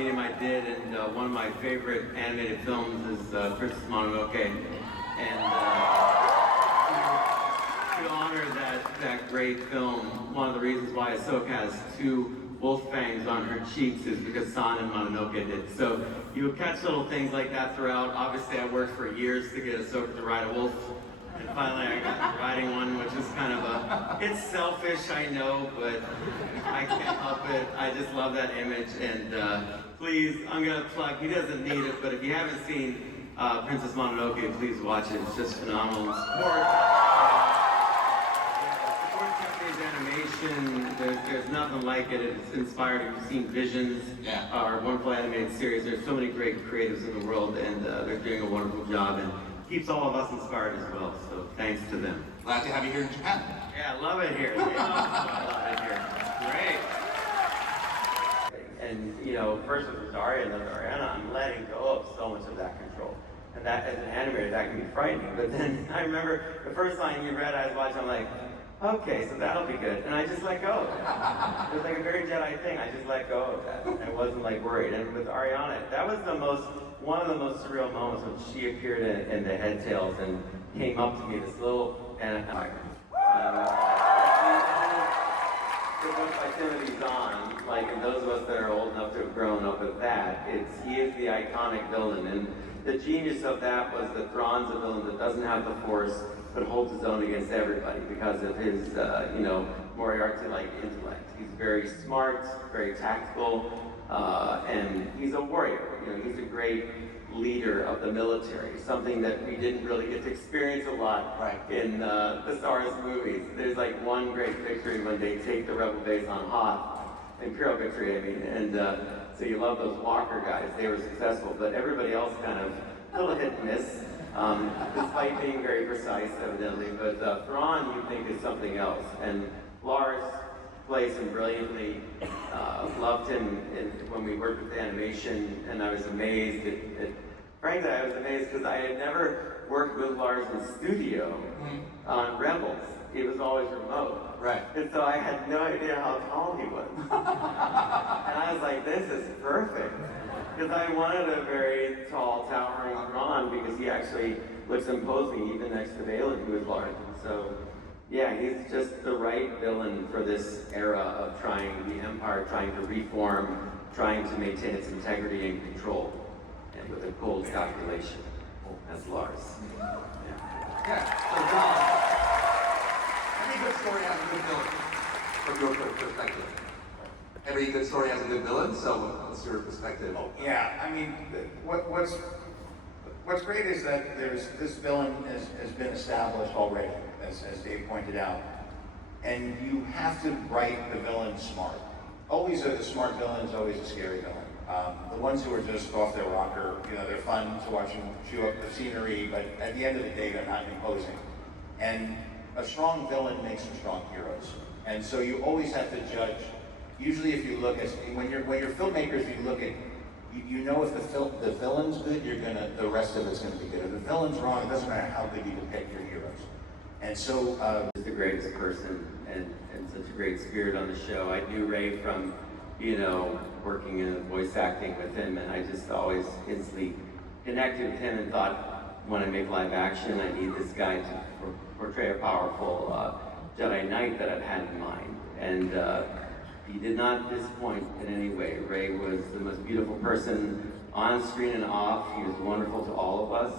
medium I did, and one of my favorite animated films is Princess Mononoke, and to honor that great film, one of the reasons why Ahsoka has two wolf fangs on her cheeks is because San and Mononoke did. So you would catch little things like that throughout. Obviously, I worked for years to get Ahsoka to ride a wolf, and finally I got to riding one, which is kind of it's selfish, I know, but I can't help it. I just love that image, and please, I'm gonna plug, he doesn't need it, but if you haven't seen Princess Mononoke, please watch it. It's just phenomenal. Support Japanese animation. There's nothing like it. It's inspired. If you've seen Visions, our wonderful animated series, there's so many great creatives in the world, and they're doing a wonderful job, and keeps all of us inspired as well. So thanks to them. Glad to have you here in Japan. Yeah, I love it here. I love it here. Great. And you know, first with Rosario and then Ariana, I'm letting go of so much of that control. And that, as an animator, that can be frightening. But then I remember the first line you read, I was watching, I'm like, okay, so that'll be good. And I just let go of it. It was like a very Jedi thing. I just let go of that. I wasn't like worried. And with Ariana, that was one of the most surreal moments when she appeared in the head tails and came up to me, this little, and the book by Timothy Zahn, like, and those of us that are old enough to have grown up with that, he is the iconic villain. And the genius of that was that Thrawn's a villain that doesn't have the Force, but holds his own against everybody because of his, Moriarty-like intellect. He's very smart, very tactical, and he's a warrior. You know, he's a great leader of the military, something that we didn't really get to experience a lot in the Star Wars movies. There's like one great victory when they take the rebel base on Hoth, Imperial victory, I mean, and so you love those Walker guys. They were successful, but everybody else kind of a little hit and miss. Despite being very precise, evidently, but Thrawn you think is something else, and Lars plays him brilliantly. Loved him when we worked with animation, and I was amazed frankly, I was amazed because I had never worked with Lars in studio on Rebels. It was always remote. Right. And so I had no idea how tall he was. And I was like, this is perfect. Because I wanted a very tall, towering Thrawn because he actually looks imposing even next to Balin, who is large. And so, yeah, he's just the right villain for this era of the Empire trying to reform, trying to maintain its integrity and control, and with a cold calculation. That's Lars. Yeah. So John, any good story has a good villain, from your perspective? Every good story has a good villain, so what's your perspective? Oh, yeah, I mean, what's great is that this villain has been established already, as Dave pointed out. And you have to write the villain smart. Always a smart villain is always a scary villain. The ones who are just off their rocker, you know, they're fun to watch them chew up the scenery, but at the end of the day, they're not imposing. And a strong villain makes some strong heroes. And so you always have to judge. Usually if you look at, when you're filmmakers, you look at, you know if the villain's good, the rest of it's gonna be good. If the villain's wrong, it doesn't matter how good you depict your heroes. And so, he's the greatest person and such a great spirit on the show. I knew Ray from, working in voice acting with him, and I just always instantly connected with him and thought, when I make live action, I need this guy to portray a powerful Jedi Knight that I've had in mind. And he did not disappoint in any way. Ray was the most beautiful person on screen and off. He was wonderful to all of us.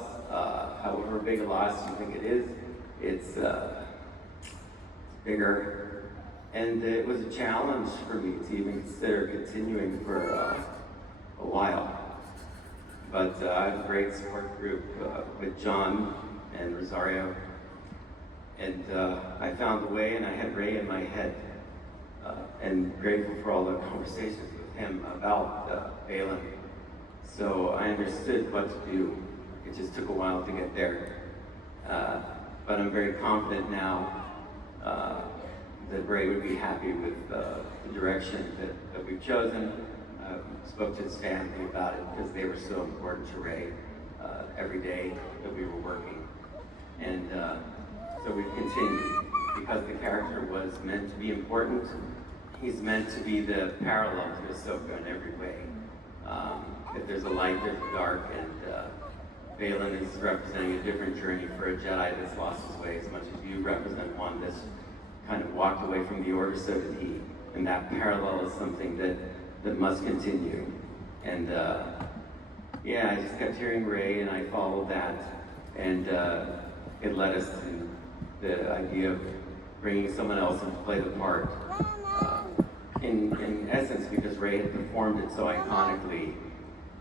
However big a loss you think it is, it's bigger. And it was a challenge for me to even consider continuing for a while. But I have a great support group with John and Rosario. And I found a way, and I had Ray in my head. And grateful for all the conversations with him about Balin. So I understood what to do. It just took a while to get there. But I'm very confident now that Ray would be happy with the direction that we've chosen. Spoke to his family about it because they were so important to Ray every day that we were working. And so we've continued because the character was meant to be important. He's meant to be the parallel to Ahsoka in every way. If there's a light, there's a dark, and Valen is representing a different journey for a Jedi that's lost his way, as much as you represent one that's kind of walked away from the Order, so did he. And that parallel is something that must continue. And yeah, I just kept hearing Rey, and I followed that, and it led us to the idea of bringing someone else in to play the part. In essence, because Rey had performed it so iconically,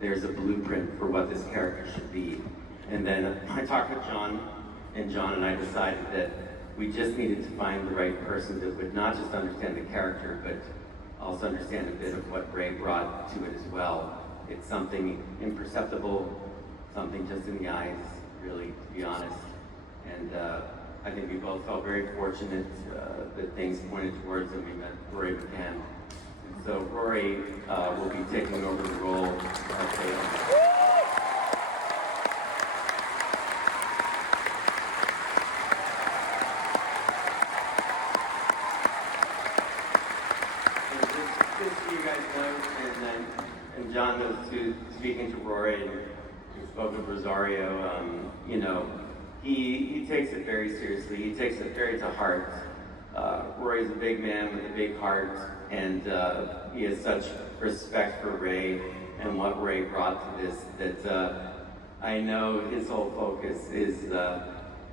there's a blueprint for what this character should be. And then I talked with John, and John and I decided that we just needed to find the right person that would not just understand the character, but also understand a bit of what Rey brought to it as well. It's something imperceptible, something just in the eyes, really, to be honest. And I think we both felt very fortunate that things pointed towards and we met Rory McCann. And so Rory will be taking over the role of Valen. And John was speaking to Rory and spoke of Rosario. You know, he takes it very seriously. He takes it very to heart. Rory's a big man with a big heart, and he has such respect for Rey and what Rey brought to this that I know his whole focus is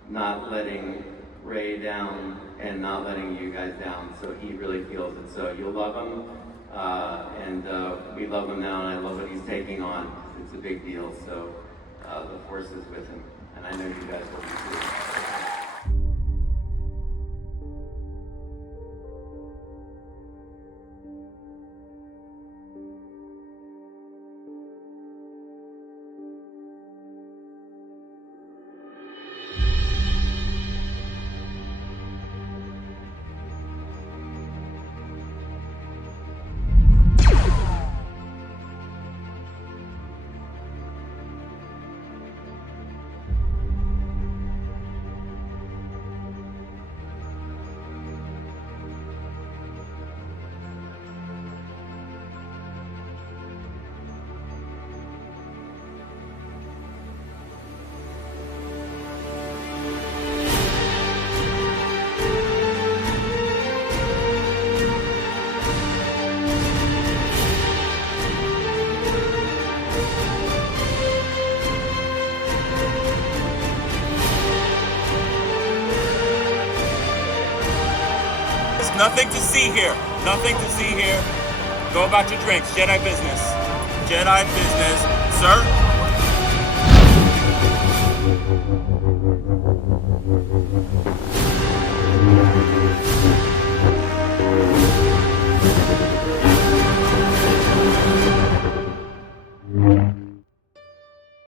not letting Rey down and not letting you guys down. So he really feels it. So you'll love him. And we love him now, and I love what he's taking on. It's a big deal, so the Force is with him, and I know you guys will be too. Nothing to see here. Nothing to see here. Go about your drinks. Jedi business. Jedi business. Sir?